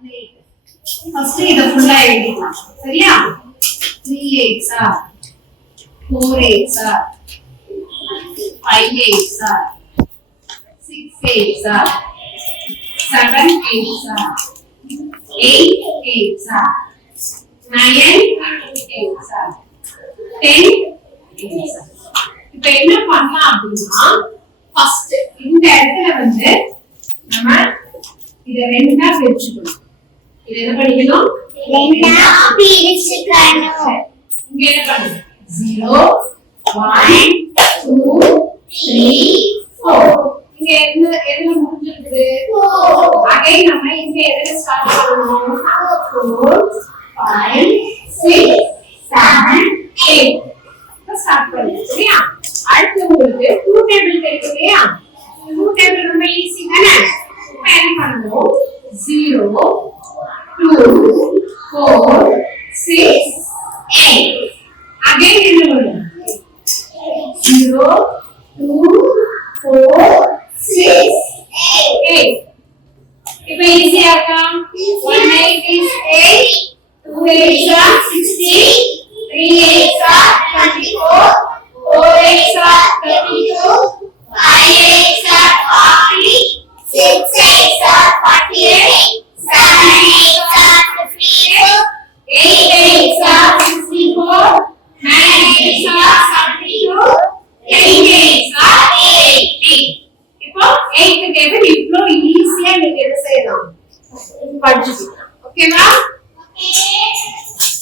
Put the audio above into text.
First இத ஃபுல்லா எழுதிக்கலாம். சரியா? 3 8s are 4 8s are 5 8s are 6 8s are 7 8s are 8 8s are 9 8s are 10 8s are. இப்போ என்ன பண்ணலாம் அப்படினா ஃபர்ஸ்ட் இந்த இடத்துல வந்து நம்ம இத ரெண்டா பிரிச்சுக்கணும். இத என்ன பண்ணிக்கணும்? ரெண்டா பிரிச்சுக்கணும். இங்க என்ன பண்ணணும்? 0 1 2 3 4. இங்க எதுல முடிஞ்சிருக்கு? 4. அகைன் நம்ம இங்க எதுல ஸ்டார்ட் பண்ணனும்? 4 5 6 7 8. ஸ்டார்ட் பண்ணலாம். சரியா? அடுத்து உங்களுக்கு 2 டேபிள் தெரியும் இல்லையா? 2 டேபிள் ரொம்ப ஈஸி தானே? இப்போ என்ன பண்ணனும்? 0 2 4 6 8. அகைன் என்ன பண்ணனும்? 0 2 4 6 8. இப்போ ஈஸியா இருக்கா? 1 8 is 8, 2 8s are 16, 3 8s are 24, 4 8s are 32, 5 8s are 40, 6 8s are 48, 7 8s are 52, 8 8s are 64, 9 8s are 72, 10 8s are 80. இப்போ 8th டேபிள் இவ்ளோ ஈஸியா நீங்க என்ன செய்யலாம்? படிச்சுக்கலாம். ஓகேவா?